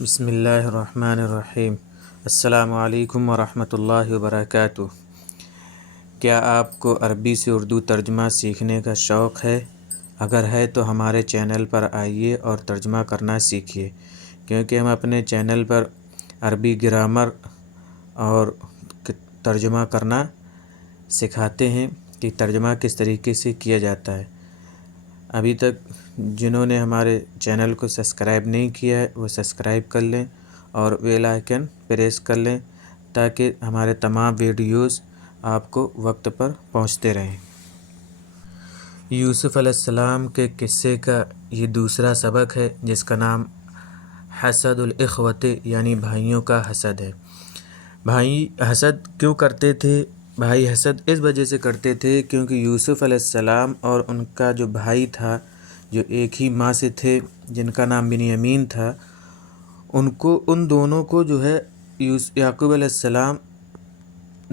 بسم اللہ الرحمن الرحیم۔ السلام علیکم ورحمۃ اللہ وبرکاتہ۔ کیا آپ کو عربی سے اردو ترجمہ سیکھنے کا شوق ہے؟ اگر ہے تو ہمارے چینل پر آئیے اور ترجمہ کرنا سیکھیے، کیونکہ ہم اپنے چینل پر عربی گرامر اور ترجمہ کرنا سکھاتے ہیں کہ ترجمہ کس طریقے سے کیا جاتا ہے۔ ابھی تک جنہوں نے ہمارے چینل کو سبسکرائب نہیں کیا ہے وہ سبسکرائب کر لیں اور بیل آئیکن پریس کر لیں تاکہ ہمارے تمام ویڈیوز آپ کو وقت پر پہنچتے رہیں۔ یوسف علیہ السلام کے قصے کا یہ دوسرا سبق ہے، جس کا نام حسد الاخوۃ یعنی بھائیوں کا حسد ہے۔ بھائی حسد کیوں کرتے تھے؟ بھائی حسد اس وجہ سے کرتے تھے کیونکہ یوسف علیہ السلام اور ان کا جو بھائی تھا، جو ایک ہی ماں سے تھے، جن کا نام بنیامین تھا، ان دونوں کو جو ہے یعقوب علیہ السلام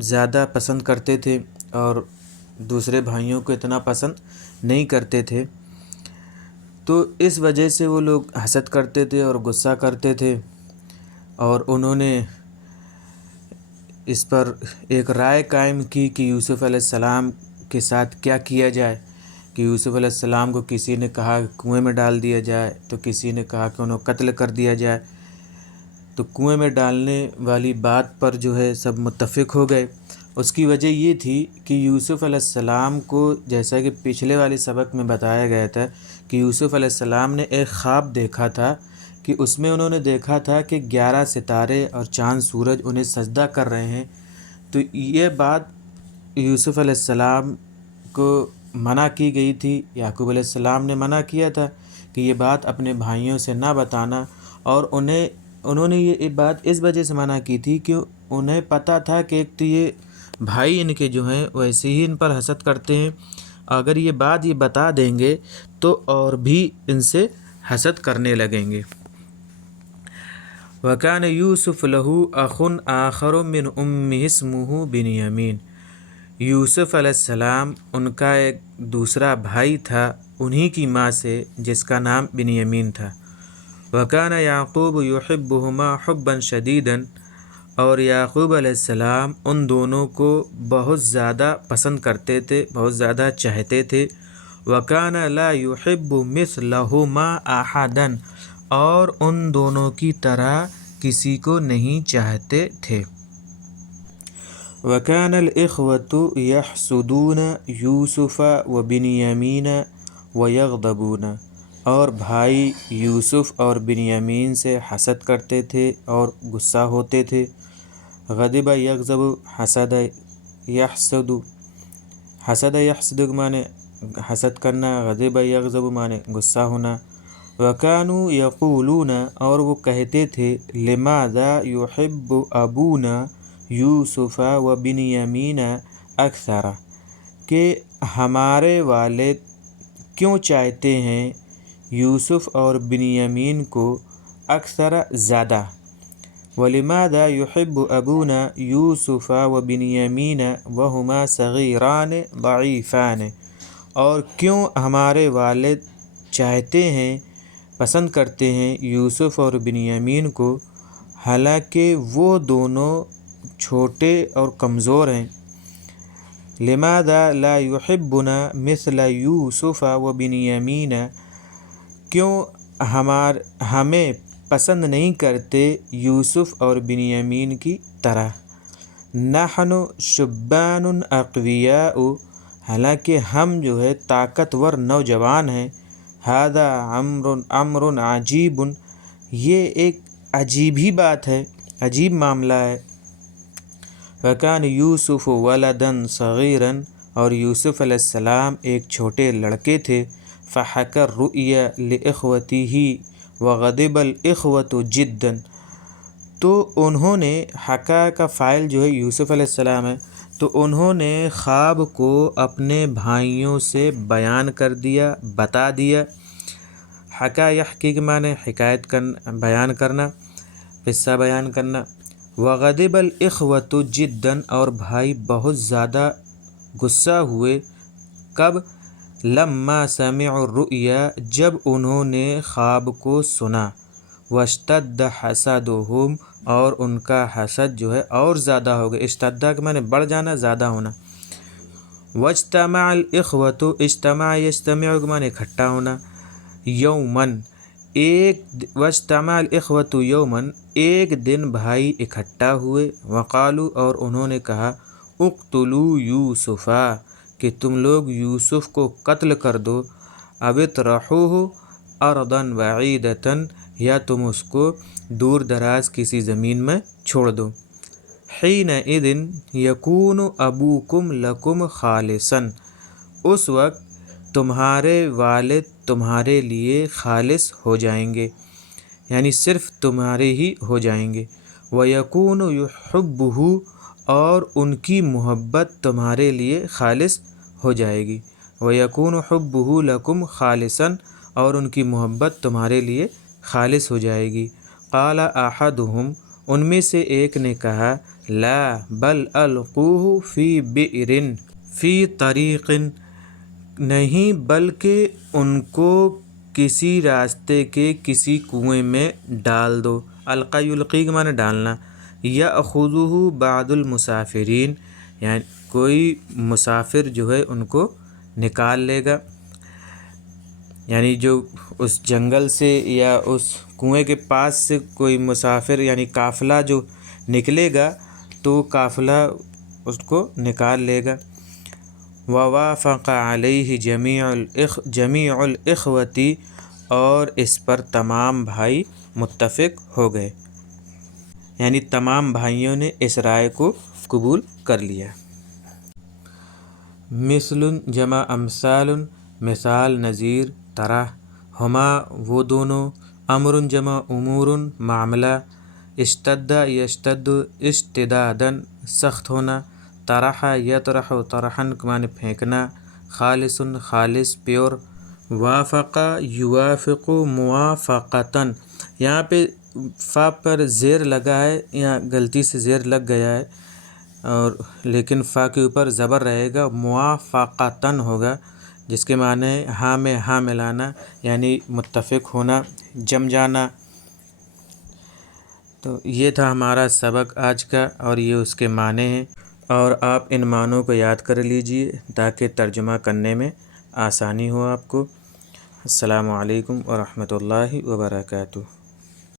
زیادہ پسند کرتے تھے اور دوسرے بھائیوں کو اتنا پسند نہیں کرتے تھے۔ تو اس وجہ سے وہ لوگ حسد کرتے تھے اور غصہ کرتے تھے، اور انہوں نے اس پر ایک رائے قائم کی کہ یوسف علیہ السلام کے ساتھ کیا کیا جائے۔ کہ یوسف علیہ السلام کو کسی نے کہا کہ کنویں میں ڈال دیا جائے، تو کسی نے کہا کہ انہیں قتل کر دیا جائے۔ تو کنویں میں ڈالنے والی بات پر جو ہے سب متفق ہو گئے۔ اس کی وجہ یہ تھی کہ یوسف علیہ السلام کو، جیسا کہ پچھلے والے سبق میں بتایا گیا تھا، کہ یوسف علیہ السلام نے ایک خواب دیکھا تھا کہ اس میں انہوں نے دیکھا تھا کہ 11 ستارے اور چاند سورج انہیں سجدہ کر رہے ہیں۔ تو یہ بات یوسف علیہ السلام کو منع کی گئی تھی، یعقوب علیہ السلام نے منع کیا تھا کہ یہ بات اپنے بھائیوں سے نہ بتانا، اور انہوں نے یہ بات اس وجہ سے منع کی تھی کہ انہیں پتہ تھا کہ ایک تو یہ بھائی ان کے جو ہیں ویسے ہی ان پر حسد کرتے ہیں، اگر یہ بات یہ بتا دیں گے تو اور بھی ان سے حسد کرنے لگیں گے۔ وَكَانَ يُوسُفُ لَهُ أَخٌ آخَرُ مِنْ أُمِّهِ اسْمُهُ بِنْيَامِينَ۔ یوسف علیہ السلام ان کا ایک دوسرا بھائی تھا انہی کی ماں سے، جس کا نام بنیامین تھا۔ وَكَانَ يَعْقُوبُ يُحِبُّهُمَا حُبًّا شَدِيدًا، اور یعقوب علیہ السلام ان دونوں کو بہت زیادہ پسند کرتے تھے، بہت زیادہ چاہتے تھے۔ وَكَانَ لَا يُحِبُّ مِثْلَهُمَا أَحَدًا، اور ان دونوں کی طرح کسی کو نہیں چاہتے تھے۔ وَكَانَ الْإِخْوَةُ يَحْسُدُونَ يُوسُفَ وَبِنْيَامِينَ وَيَغْضَبُونَ، اور بھائی یوسف اور بنیامین سے حسد کرتے تھے اور غصہ ہوتے تھے۔ غضب یغضب، حسد یحسد، حسد یحسد معنی حسد کرنا، غضب یغضب معنی غصہ ہونا۔ وَكَانُوا يَقُولُونَ، اور وہ کہتے تھے، لِمَاذَا يُحِبُّ أَبُونَا يُوسُفَ وَبِنْيَامِينَ أَكْثَرَ، کہ ہمارے والد کیوں چاہتے ہیں یوسف اور بنیامین کو اکثر زیادہ۔ وَلِمَاذَا يُحِبُّ أَبُونَا يُوسُفَ وَبِنْيَامِينَ وَهُمَا صَغِيرَانِ ضَعِيفَانِ، اور کیوں ہمارے والد چاہتے ہیں، پسند کرتے ہیں یوسف اور بنیامین کو، حالانکہ وہ دونوں چھوٹے اور کمزور ہیں۔ لِمَاذَا لَا يُحِبُّنَا مِثْلَ يُوسُفَ وَبِنْيَامِينَ، کیوں ہمیں پسند نہیں کرتے یوسف اور بنیامین کی طرح۔ نَحْنُ شُبَّانٌ أَقْوِيَاءُ، حالانکہ ہم جو ہے طاقتور نوجوان ہیں۔ هَذَا أَمْرٌ عَجِيبٌ، یہ ایک عجیب ہی بات ہے، عجیب معاملہ ہے۔ وَكَانَ يُوسُفُ وَلَدًا صَغِيرًا، اور یوسف علیہ السلام ایک چھوٹے لڑکے تھے۔ فَحَكَى الرُّؤْيَا لِإِخْوَتِهِ وَغَضِبَ الْإِخْوَةُ جِدًّا، تو انہوں نے، حکا کا فاعل جو ہے یوسف علیہ السلام ہے، تو انہوں نے خواب کو اپنے بھائیوں سے بیان کر دیا، بتا دیا۔ حکا یحکی کے معنی حکایت کرنا، بیان کرنا، قصہ بیان کرنا۔ وَغَضِبَ الْإِخْوَةُ جِدًّا، اور بھائی بہت زیادہ غصہ ہوئے۔ کب؟ لَمَّا سَمِعُوا الرُّؤْيَا، جب انہوں نے خواب کو سنا۔ واشتد حسدہم اور ان کا حسد جو ہے اور زیادہ ہو گیا، اشتدہ کے معنی بڑھ جانا، زیادہ ہونا۔ واجتمع الاخوۃ، اجتماع یجتمع کے معنی اکٹھا ہونا، یومن واجتمع الاخوۃ یومن ایک دن بھائی اکٹھا ہوئے، وقالوا اور انہوں نے کہا اقتلوا یوسفا کہ تم لوگ یوسف کو قتل کر دو، او اطرحوہ ارضا بعیدۃ یا تم اس کو دور دراز کسی زمین میں چھوڑ دو۔ حینئذ یکون ابوکم لکم خالصا، اس وقت تمہارے والد تمہارے لیے خالص ہو جائیں گے، یعنی صرف تمہارے ہی ہو جائیں گے۔ ویکون یحبہ اور ان کی محبت تمہارے لیے خالص ہو جائے گی، ویکون حبہ لکم خالصا اور ان کی محبت تمہارے لیے خالص ہو جائے گی۔ قال احدہم ان میں سے ایک نے کہا لا بل القوہ فی بئر فی طریق، نہیں بلکہ ان کو کسی راستے کے کسی کنویں میں ڈال دو۔ القی یلقی کے معنی ڈالنا۔ یأخذہ بعض المسافرین یعنی کوئی مسافر جو ہے ان کو نکال لے گا، یعنی جو اس جنگل سے یا اس کنویں کے پاس سے کوئی مسافر یعنی قافلہ جو نکلے گا تو قافلہ اس کو نکال لے گا۔ ووافق علیہ جمیع الاخوۃ اور اس پر تمام بھائی متفق ہو گئے، یعنی تمام بھائیوں نے اس رائے کو قبول کر لیا۔ مثل جمع امثال مثال نظیر طرح، ہما وہ دونوں، امر جمع امور معاملہ، اشتد یشتد اشتدادا سخت ہونا، طرح یطرح طرحا معنی پھینکنا، خالص خالص پیور، وافق یوافق موافقتاً یہاں پہ فا پر زیر لگا ہے، یہاں غلطی سے زیر لگ گیا ہے اور لیکن فا کے اوپر زبر رہے گا، موافقتاً ہوگا جس کے معنی ہے ہاں میں ہاں ملانا، یعنی متفق ہونا، جم جانا۔ تو یہ تھا ہمارا سبق آج کا اور یہ اس کے معنی ہیں، اور آپ ان معنوں کو یاد کر لیجئے تاکہ ترجمہ کرنے میں آسانی ہو آپ کو۔ السلام علیکم ورحمۃ اللہ وبرکاتہ۔